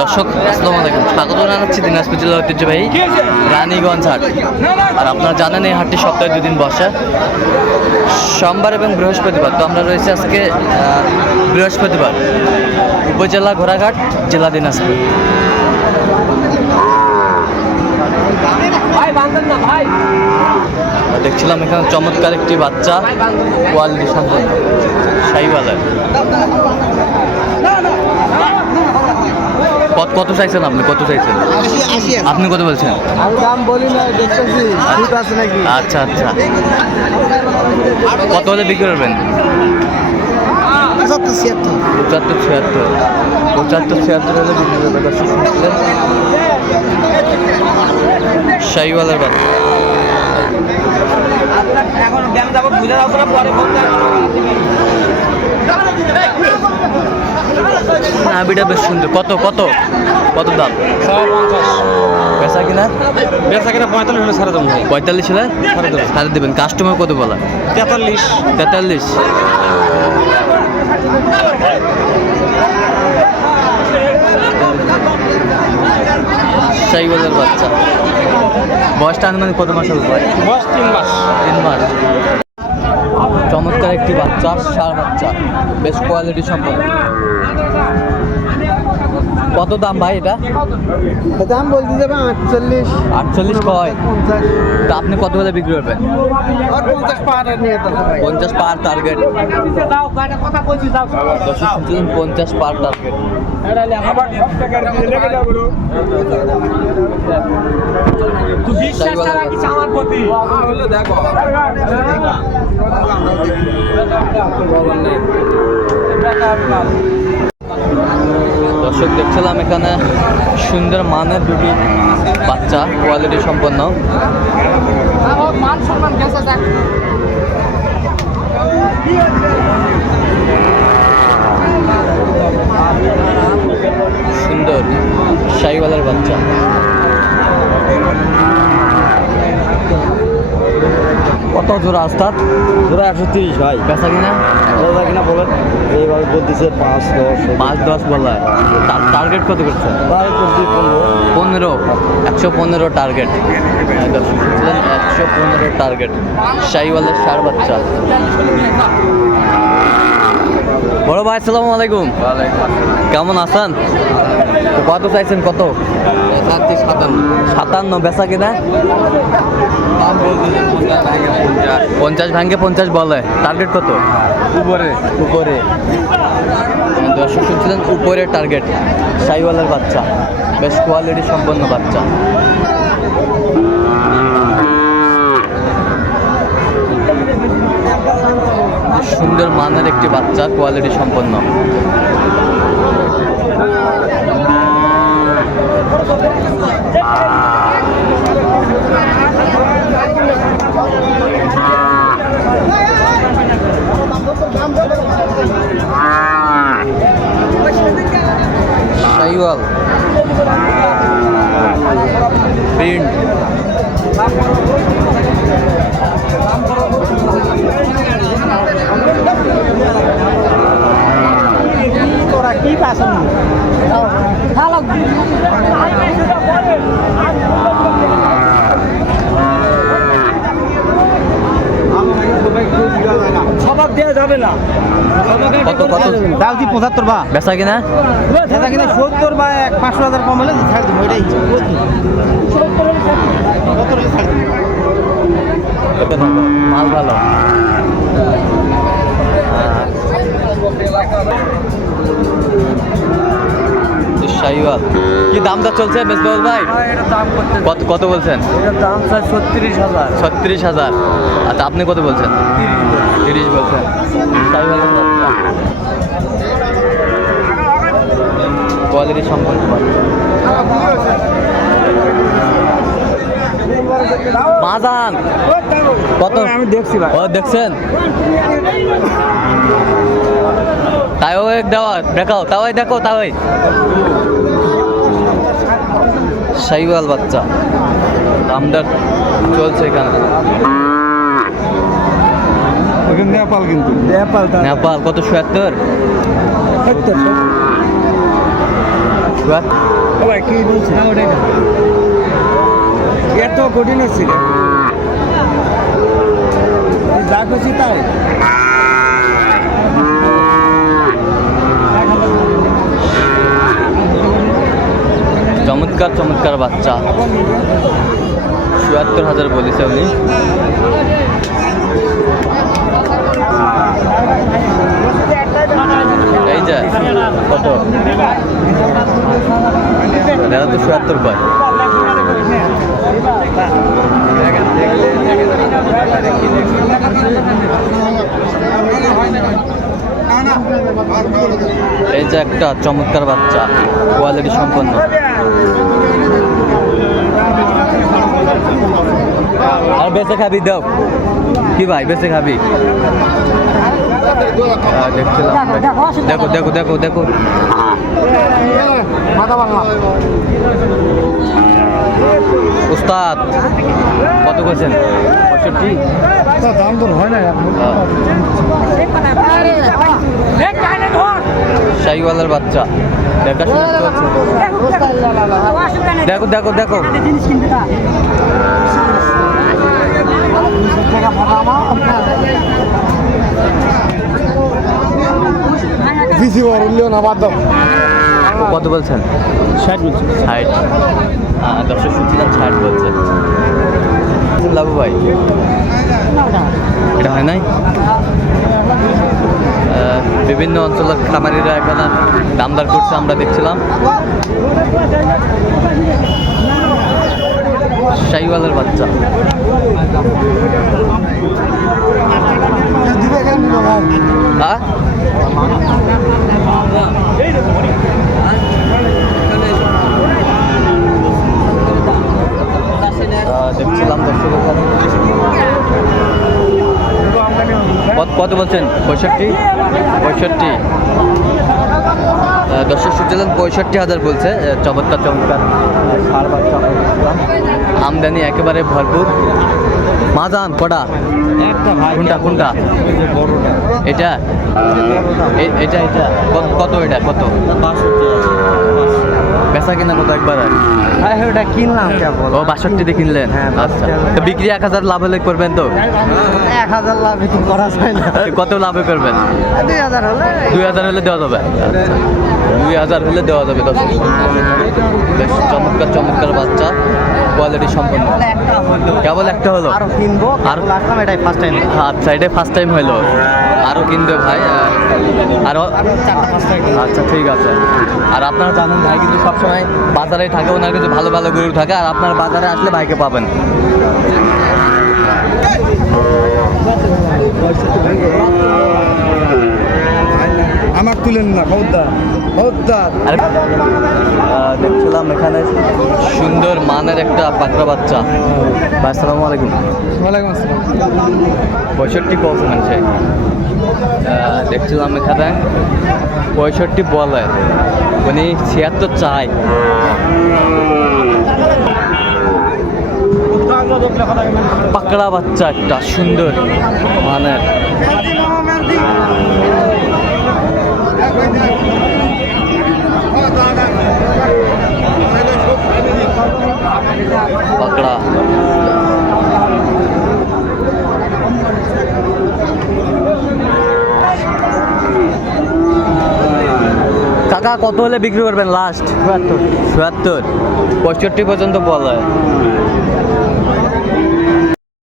দর্শক আসসালামু আলাইকুম। স্বাগত জানাচ্ছি দিনাজপুর জেলার ঐতিহ্যবাহী রানীগঞ্জ হাট। আর আপনারা জানেন এই হাটটি সপ্তাহে দুদিন বসে। সোমবার এবং বৃহস্পতিবার তো আমরা রয়েছে আজকে বৃহস্পতিবার উপজেলা ঘোড়াঘাট জেলা দিনাজপুর। দেখছিলাম এখানে চমৎকার একটি বাচ্চা কোয়ালিটি সম্পন্ন সাইওয়ালের কত কত চাইছেন আপনি? কত চাইছেন? আপনি কত বলছেন? আমি দাম বলি না দেখতেছি। আছে আচ্ছা আচ্ছা। কত হলে বিক্রি করবেন? পঁচাত্তর ছিয়াত্তর। পঁচাত্তর ছিয়াত্তর। পঁচাত্তর ছিয়াত্তর হলে বিক্রি করবেন শাহিওয়ালের এখন ব্যায়াম যাব বুঝে যাব না পরে নাবিটা বেশ সুন্দর। কত কত? কত দাম? বেচা কিনা? বেচা কিনা পঁয়তাল্লিশ হলে সারা দাম পঁয়তাল্লিশ হলে সাড়ে দেবেন। কাস্টমার কত বলা? তেতাল্লিশ। তেতাল্লিশ। বাচ্চা। বয়সটা আনুমানিক কত মাস হবে? বয়স তিন মাস। তিন মাস। চমৎকার একটি বাচ্চা সার বাচ্চা বেশ কোয়ালিটি সম্পন্ন। কত দাম ভাই এটা? দাম বলতে যাবে আটচল্লিশ। আটচল্লিশ কয়? পঞ্চাশ। তা আপনি কত হলে বিক্রি করবেন? আর পঞ্চাশ পার টার্গেট পঞ্চাশ পার টার্গেট আবার দর্শক দেখছিলাম এখানে সুন্দর মানের দুটি বাচ্চা কোয়ালিটি সম্পন্ন। সুন্দর শাহিওয়ালার বাচ্চা। কত জোড়া আস্তাদ? জোড়া একশো তিরিশ ভাই। বেচা কিনা? জোড়া কিনা বলেন। এইভাবে বলতেছে পাঁচ দশ পাঁচ দশ বলা। টার্গেট কত করছে? পনেরো। একশো পনেরো টার্গেট একশো পনেরো টার্গেট শাহিওয়ালের সার বাচ্চা। বড় ভাই আসসালামু আলাইকুম। কেমন আছেন? কত চাইছেন কত? সাতান্ন। সাতান্ন বেচা কিনা? পঞ্চাশ ভাঙ্গে পঞ্চাশ বলে। টার্গেট কত? উপরে। উপরে। দর্শক শুনছিলেন উপরে টার্গেট সাইওয়ালের বাচ্চা। বেশ কোয়ালিটি সম্পন্ন বাচ্চা। সুন্দর মানের একটি বাচ্চা কোয়ালিটি সম্পন্ন। সাইওয়াল। প্রিন্ট। তোরা কি পাচ্ছেন সবাব দেওয়া যাবে না। কত কত? দাম কি পঁচাত্তর বা। বেচা কিনা? সেটা কিনা সত্তর বা এক পাঁচশো হাজার কম হলে ছাড় দিব এটাই সত্তর হলে ছাড় দিব। ভালো শাহিওয়াল কি দামটা চলছে মেজবাউল ভাই? করতে কত কত বলছেন? দাম স্যার ছত্রিশ হাজার। ছত্রিশ হাজার। আচ্ছা আপনি কত বলছেন? তিরিশ বলছেন। কোয়ালিটি সম্পন্ন। বাজান কত? আমি দেখছি ভাই। ও দেখছেন? তাও এক দেওয়া দেখাও তাও দেখো তাও সাইওয়াল বাচ্চা। দামদার চলছে এখানে। নেপাল কিন্তু। নেপাল নেপাল কত চুয়াত্তর কি বলছে? এত কঠিন হচ্ছে রে। তুই যা খুশি তাই। চমৎকার চমৎকার বাচ্চা। চুয়াত্তর হাজার বলেছে উনি। এই যে কত দাদা তো চুয়াত্তর কয় এই যে একটা চমৎকার বাচ্চা কোয়ালিটি সম্পন্ন। আর বেঁচে খাবি দাও কি ভাই বেঁচে খাবি? দেখছিলাম দেখো দেখো দেখো। দেখো উস্তাদ কত করছেন? পঁয়ষট্টি? দাম তো হয় না শাহিওয়ালার বাচ্চা দেখাশোনা চলছে দেখো দেখো দেখো। কত বলছেন? ষাট বলছি। ষাট। দর্শক শুনছিলাম ষাট বলছে। লাভু ভাই এটা হয় নাই? বিভিন্ন অঞ্চলের খামারিরা এখানে দামদার করছে আমরা দেখছিলাম। শাহিওয়ালের বাচ্চা। দেখছিলাম দর্শক বলছেন? পঁয়ষট্টি? পঁয়ষট্টি। দর্শক শুনছিলেন পঁয়ষট্টি হাজার বলছে। চমৎকার চমৎকার। আমদানি একেবারে ভরপুর। মাজান কটা? কোনটা কোনটা? এটা? এটা এটা? কত- কত এটা? কত? বেচা কিনা কত একবার হ্যাঁ? ওটা কিনলাম কেবল ও বাষট্টিতে কিনলেন? হ্যাঁ, আচ্ছা। তো বিক্রি এক হাজার লাভ হলে করবেন তো? এক হাজার লাভ একটু করা যায় না। কত লাভে করবেন? দুই হাজার হলে দুই হাজার হলে দেওয়া যাবে। দুই হাজার হলে দেওয়া যাবে দশ বেশ চমৎকার চমৎকার বাচ্চা। কোয়ালিটি সম্পন্ন। কেবল একটা হলো। আরও কিনবো আর- এটাই ফার্স্ট টাইম আচ্ছা এটা ফার্স্ট টাইম হলো। আরও কিনবে ভাই আরও আচ্ছা ঠিক আছে। আর আপনারা জানেন ভাই কিন্তু সবসময় বাজারে থাকে ওনার কাছে ভালো ভালো গরু থাকে আর আপনার বাজারে আসলে ভাইকে পাবেন। আমার তুলেন না খবরদার খবরদার আর এখানে সুন্দর মানের একটা পাকড়া বাচ্চা। ভাই আসসালামু আলাইকুম। ওয়ালাইকুম আসসালাম। পঁয়ষট্টি কখন আছে দেখছিলাম এখানে। পঁয়ষট্টি বলে। উনি ছিয়াত্তর চাই। পাকড়া বাচ্চা একটা সুন্দর মানের। পাকড়া কাকা কত হলে বিক্রি করবেন লাস্ট চুয়াত্তর চুয়াত্তর পঁয়ষট্টি পর্যন্ত বলা হয়।